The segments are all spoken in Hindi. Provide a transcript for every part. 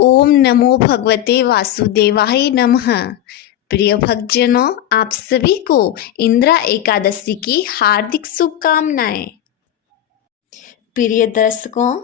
ओम नमो भगवते वासुदेवाय नमः। प्रिय भक्तजनों, आप सभी को इंदिरा एकादशी की हार्दिक शुभकामनाएं। प्रिय दर्शकों,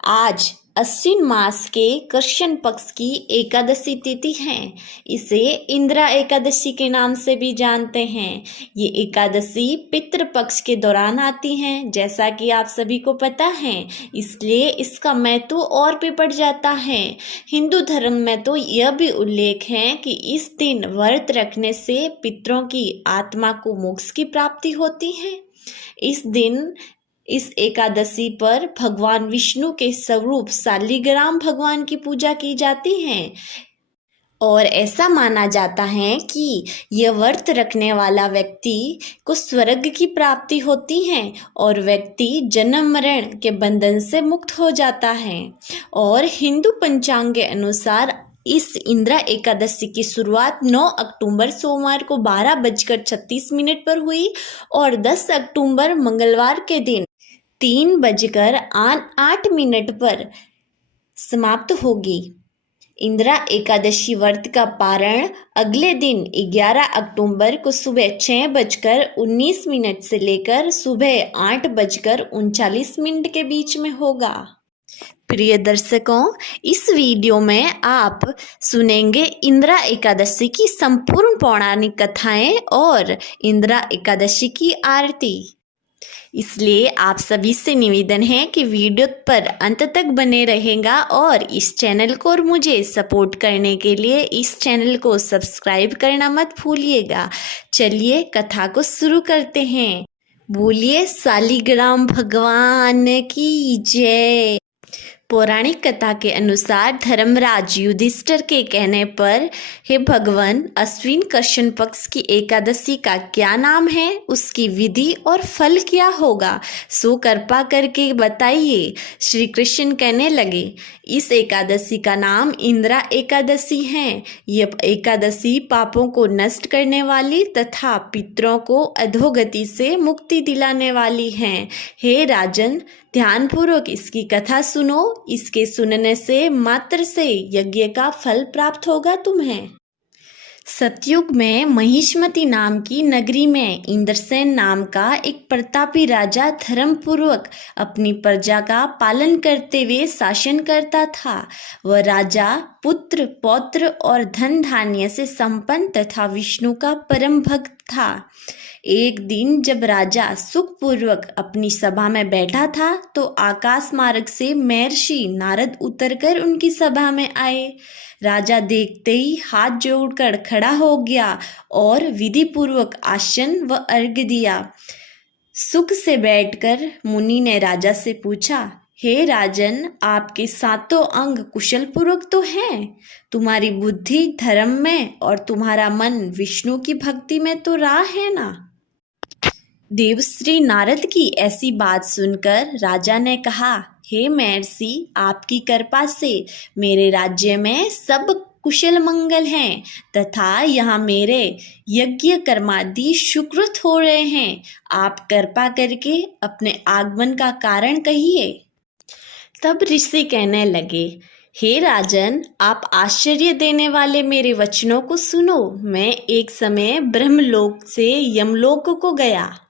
आज अश्विन मास के कृष्ण पक्ष की एकादशी तिथि है। इसे इंदिरा एकादशी के नाम से भी जानते हैं। ये एकादशी पितृ पक्ष के दौरान आती हैं, जैसा कि आप सभी को पता है, इसलिए इसका महत्व और भी बढ़ जाता है। हिंदू धर्म में तो यह भी उल्लेख है कि इस दिन व्रत रखने से पितरों की आत्मा को मोक्ष की प्राप्ति होती है। इस एकादशी पर भगवान विष्णु के स्वरूप शालिग्राम भगवान की पूजा की जाती है और ऐसा माना जाता है कि यह व्रत रखने वाला व्यक्ति को स्वर्ग की प्राप्ति होती है और व्यक्ति जन्म मरण के बंधन से मुक्त हो जाता है। और हिंदू पंचांग के अनुसार इस इंदिरा एकादशी की शुरुआत 9 अक्टूबर सोमवार को 12:36 पर हुई और 10 अक्टूबर मंगलवार के दिन 3:08 पर समाप्त होगी। इंदिरा एकादशी व्रत का पारण अगले दिन 11 अक्टूबर को सुबह 6:19 से लेकर सुबह 8:39 के बीच में होगा। प्रिय दर्शकों, इस वीडियो में आप सुनेंगे इंदिरा एकादशी की संपूर्ण पौराणिक कथाएं और इंदिरा एकादशी की आरती। इसलिए आप सभी से निवेदन है कि वीडियो पर अंत तक बने रहेगा और इस चैनल को और मुझे सपोर्ट करने के लिए इस चैनल को सब्सक्राइब करना मत भूलिएगा। चलिए कथा को शुरू करते हैं। बोलिए शालिग्राम भगवान की जय। पौराणिक कथा के अनुसार धर्मराज युधिष्ठिर के कहने पर, हे भगवान, अश्विन कृष्ण पक्ष की एकादशी का क्या नाम है, उसकी विधि और फल क्या होगा, सो कृपा करके बताइए। श्री कृष्ण कहने लगे, इस एकादशी का नाम इंदिरा एकादशी है। यह एकादशी पापों को नष्ट करने वाली तथा पितरों को अधोगति से मुक्ति दिलाने वाली है। हे राजन, ध्यानपूर्वक इसकी कथा सुनो। इसके सुनने से मात्र से यज्ञ का फल प्राप्त होगा तुम्हें। सतयुग में महिष्मती नाम की नगरी में इंद्रसेन नाम का एक प्रतापी राजा धर्मपूर्वक अपनी प्रजा का पालन करते हुए शासन करता था। वह राजा पुत्र पौत्र और धन धान्य से संपन्न तथा विष्णु का परम भक्त था। एक दिन जब राजा सुखपूर्वक अपनी सभा में बैठा था तो आकाश मार्ग से महर्षि नारद उतरकर उनकी सभा में आए। राजा देखते ही हाथ जोड़कर खड़ा हो गया और विधि पूर्वक आसन व अर्घ्य दिया। सुख से बैठकर मुनि ने राजा से पूछा, हे राजन, आपके सातों अंग कुशल पूर्वक तो हैं? तुम्हारी बुद्धि धर्म में और तुम्हारा मन विष्णु की भक्ति में तो रहा है ना? देवश्री नारद की ऐसी बात सुनकर राजा ने कहा, हे महर्षि, आपकी कृपा से मेरे राज्य में सब कुशल मंगल हैं तथा यहाँ मेरे यज्ञ कर्मादि सुकृत हो रहे हैं। आप कृपा करके अपने आगमन का कारण कहिए। तब ऋषि कहने लगे, हे राजन, आप आश्चर्य देने वाले मेरे वचनों को सुनो। मैं एक समय ब्रह्मलोक से यमलोक को गया।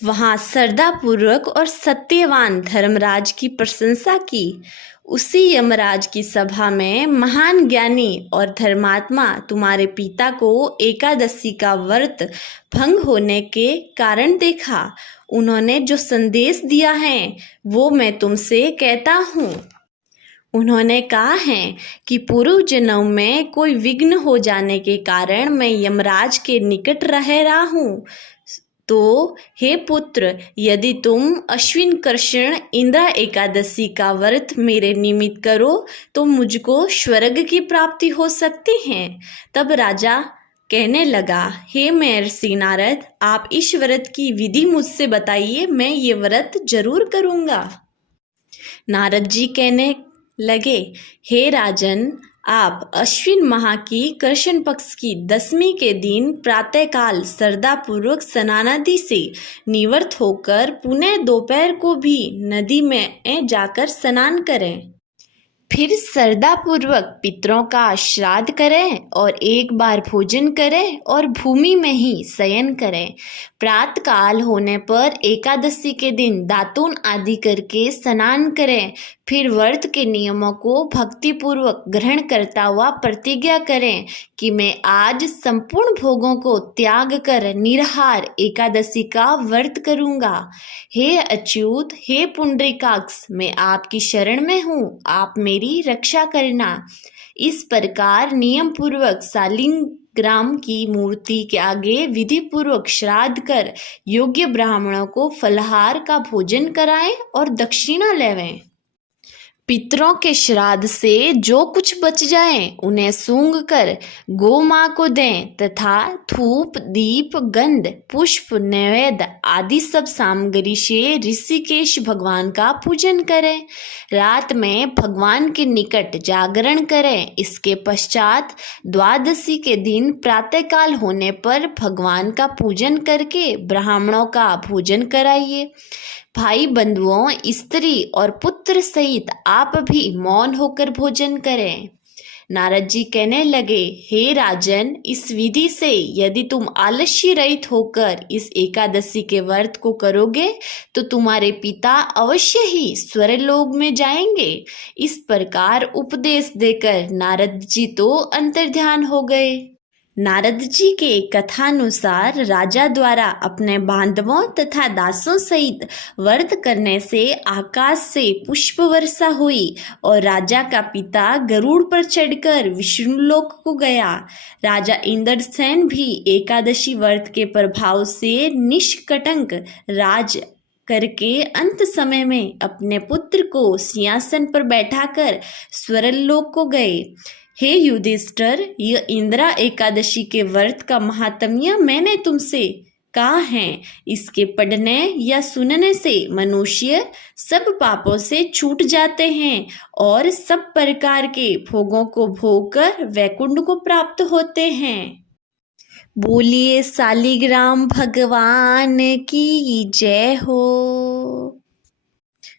वहां श्रद्धापूर्वक और सत्यवान धर्मराज की प्रशंसा की। उसी यमराज की सभा में महान ज्ञानी और धर्मात्मा तुम्हारे पिता को एकादशी का व्रत भंग होने के कारण देखा। उन्होंने जो संदेश दिया है वो मैं तुमसे कहता हूँ। उन्होंने कहा है कि पूर्व जन्म में कोई विघ्न हो जाने के कारण मैं यमराज के निकट रह रहा हूँ। तो हे पुत्र, यदि तुम अश्विन कृष्ण इंदिरा एकादशी का व्रत मेरे निमित्त करो तो मुझको स्वर्ग की प्राप्ति हो सकती है। तब राजा कहने लगा, हे महर्षि नारद, आप इस व्रत की विधि मुझसे बताइए, मैं ये व्रत जरूर करूँगा। नारद जी कहने लगे, हे राजन, आप अश्विन माह की कृष्ण पक्ष की 10वीं के दिन प्रातःकाल श्रद्धापूर्वक स्नानादि से निवृत्त होकर पुनः दोपहर को भी नदी में जाकर स्नान करें। फिर श्रद्धापूर्वक पितरों का श्राद्ध करें और एक बार भोजन करें और भूमि में ही शयन करें। प्रातःकाल होने पर एकादशी के दिन दातून आदि करके स्नान करें। फिर व्रत के नियमों को भक्तिपूर्वक ग्रहण करता हुआ प्रतिज्ञा करें कि मैं आज संपूर्ण भोगों को त्याग कर निराहार एकादशी का व्रत करूंगा। हे अच्युत, हे पुंडरीकाक्ष, मैं आपकी शरण में हूँ, आप मेरी रक्षा करना। इस प्रकार नियम पूर्वक शालिग्राम की मूर्ति के आगे विधि पूर्वक श्राद्ध कर योग्य ब्राह्मणों को फलाहार का भोजन कराएं और दक्षिणा लेवें। पितरों के श्राद्ध से जो कुछ बच जाए उन्हें सूंघ कर गौ माँ को दें तथा धूप, दीप, गंध, पुष्प, नैवेद्य आदि सब सामग्री से ऋषिकेश भगवान का पूजन करें। रात में भगवान के निकट जागरण करें। इसके पश्चात द्वादशी के दिन प्रातःकाल होने पर भगवान का पूजन करके ब्राह्मणों का भोजन कराइए। भाई बंधुओं, स्त्री और पुत्र सहित आप भी मौन होकर भोजन करें। नारद जी कहने लगे, हे राजन, इस विधि से यदि तुम आलस्य रहित होकर इस एकादशी के व्रत को करोगे तो तुम्हारे पिता अवश्य ही स्वर्गलोक में जाएंगे। इस प्रकार उपदेश देकर नारद जी तो अंतर्ध्यान हो गए। नारद जी के कथानुसार राजा द्वारा अपने बांधवों तथा दासों सहित व्रत करने से आकाश से पुष्प वर्षा हुई और राजा का पिता गरुड़ पर चढ़कर विष्णुलोक को गया। राजा इंद्रसेन भी एकादशी व्रत के प्रभाव से निष्कंटक राज करके अंत समय में अपने पुत्र को सिंहासन पर बैठाकर स्वर्गलोक को गए। हे युधिष्ठिर, यह इंदिरा एकादशी के व्रत का महात्म्य मैंने तुमसे कहा है। इसके पढ़ने या सुनने से मनुष्य सब पापों से छूट जाते हैं और सब प्रकार के भोगों को भोगकर वैकुंठ को प्राप्त होते हैं। बोलिए शालिग्राम भगवान की जय हो।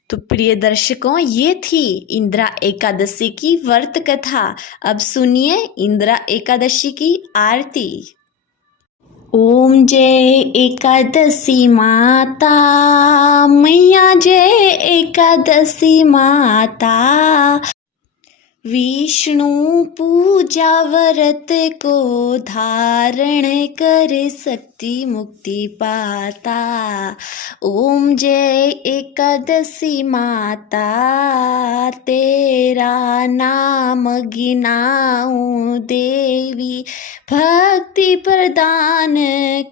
तो प्रिय दर्शकों, ये थी इंदिरा एकादशी की व्रत कथा। अब सुनिए इंदिरा एकादशी की आरती। ओम जय एकादशी माता मैया, जय एकादशी माता। विष्णु पूजा व्रत को धारण कर शक्ति मुक्ति पाता। ओम जय एकादशी माता, तेरा नाम गिनाऊं देवी, भक्ति प्रदान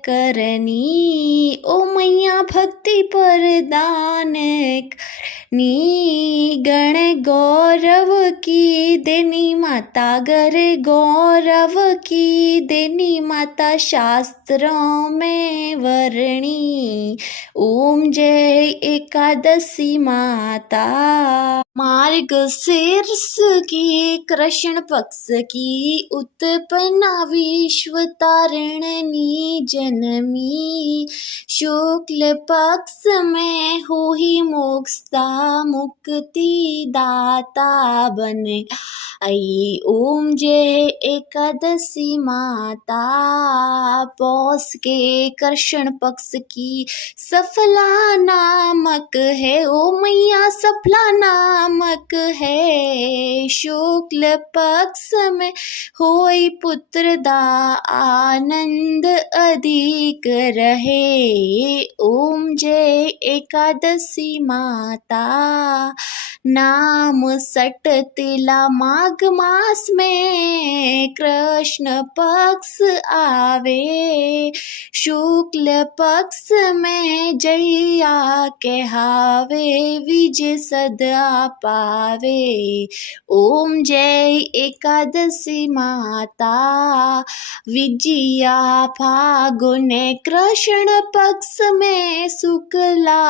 करनी। ओ मैया भक्ति प्रदान करनी। गण गौरव की देनी माता, गर गौरव की देनी माता, शास्त्रों में वर्णी। ओम जय एकादशी माता। मार्गशीर्ष की कृष्ण पक्ष की उत्पन्ना विश्व तारिणी जनमी। शुक्ल पक्ष में हुई मोक्षदा मुक्ति दाता बन आई। ओम जय एकादशी माता। पौष के कृष्ण पक्ष की सफला नामक है। ओ मैया सफला नामक है। शुक्ल पक्ष में होई पुत्र दा आनंद अधिक रहे। ओम जय एकादशी माता। नाम सट तिला माघ मास में कृष्ण पक्ष आवे। शुक्ल पक्ष में जया कहावे, विजय सदा पावे। ओम जय एकादशी माता। विजया फागुन कृष्ण पक्ष में शुक्ला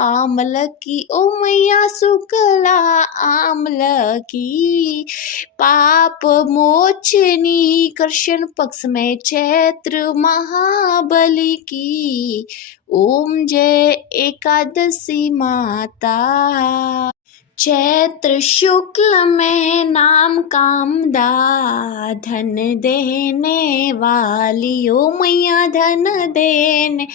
आमल की। ओ मैया शुक्ला आमल की। पाप मोचनी कृष्ण पक्ष में चैत्र महाबली की। ओम जय एकादशी माता। चैत्र शुक्ल में नाम कामदा, धन देने वाली ओ मैया धन देने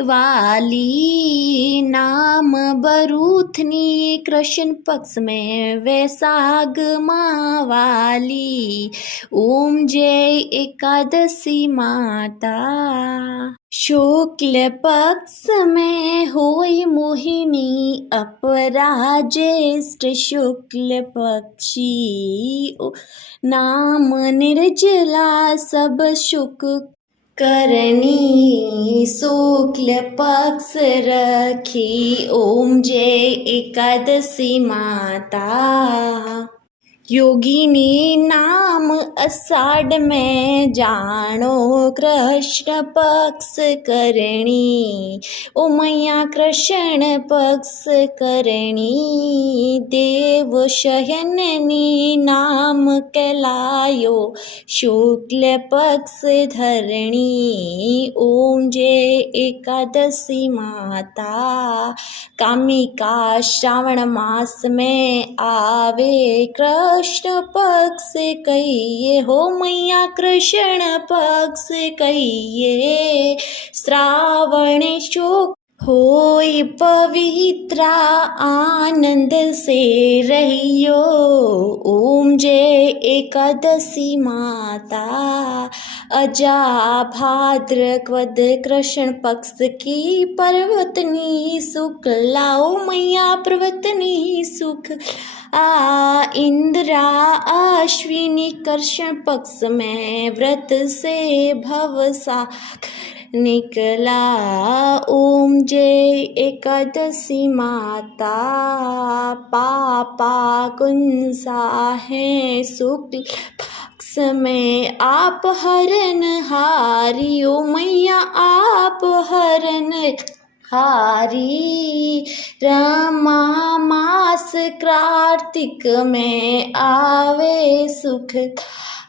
वाली। नाम बरूथनी कृष्ण पक्ष में वैशाख माँ वाली। ओम जय एकादशी माता। शुक्ल पक्ष में होई मोहिनी, अपरा ज्येष्ठ शुक्ल पक्षी। नाम निर्जला सब सुख करनी, शुक्ल पक्ष रखी। ओम जय एकादशी माता। योगिनी नाम आषाढ़ में जानो, कृष्ण पक्ष करणी। ओ मैया कृष्ण पक्ष करणी, देव शयननी नाम कहलायो, शुक्ल पक्ष धरणी। ओम जय एकादशी माता। कामिका श्रावण मास में आवे, कृष्ण पक्ष कहिए हो मैया कृष्ण पक्ष कहिए। श्रावण शुक्ल होई पवित्रा, आनंद से रहियो। ओम जय एकादशी माता। अजा भाद्रपद कृष्ण पक्ष की पर्वतनी शुक्ला, ओ मैया पर्वतनी सुख इंद्रा अश्विनी कृष्ण पक्ष में व्रत से भवसागर निकला। ओम जय एकादशी माता। पापा कुंसा है शुक्ल पक्ष में आप हरन हारी, ओ मैया आप हरन हारी। रमा मास कार्तिक में आवे सुख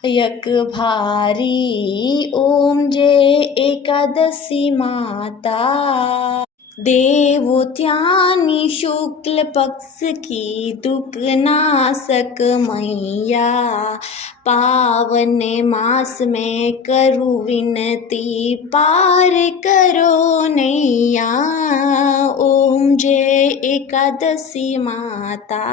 यक भारी। ओम जय एकादशी माता। देवोत्यानी शुक्ल पक्ष की दुख नाशक मैया, पावन मास में करूँ विनती पार करो नैया। ओम जय एकादशी माता।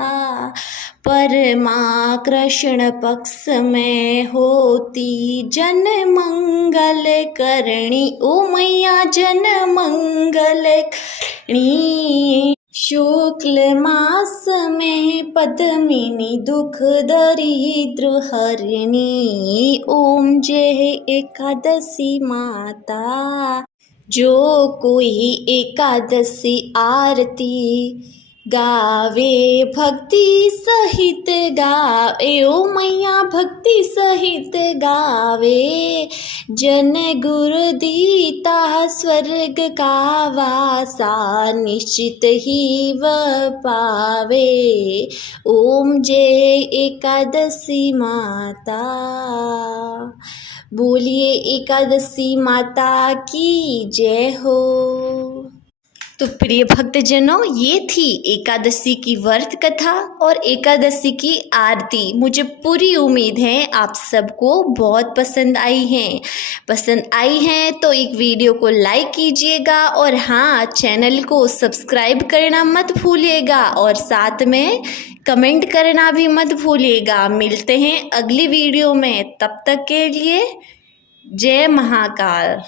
परमा कृष्ण पक्ष में होती जन मंगल करणी, ओ मैया जन मंगल करणी। शुक्ल मास में पद्मिनी दुख दरिद्र हरणी। ओम जय एकादशी माता। जो कोई एकादशी आरती गावे, भक्ति सहित गावे, ओ मैया भक्ति सहित गावे। जन गुरु दीता स्वर्ग का वासा, निश्चित ही वह पावे। ओम जय एकादशी माता। बोलिए एकादशी माता की जय हो। तो प्रिय भक्तजनों, ये थी एकादशी की व्रत कथा और एकादशी की आरती। मुझे पूरी उम्मीद है आप सबको बहुत पसंद आई है तो एक वीडियो को लाइक कीजिएगा और हाँ, चैनल को सब्सक्राइब करना मत भूलिएगा और साथ में कमेंट करना भी मत भूलिएगा। मिलते हैं अगली वीडियो में, तब तक के लिए जय महाकाल।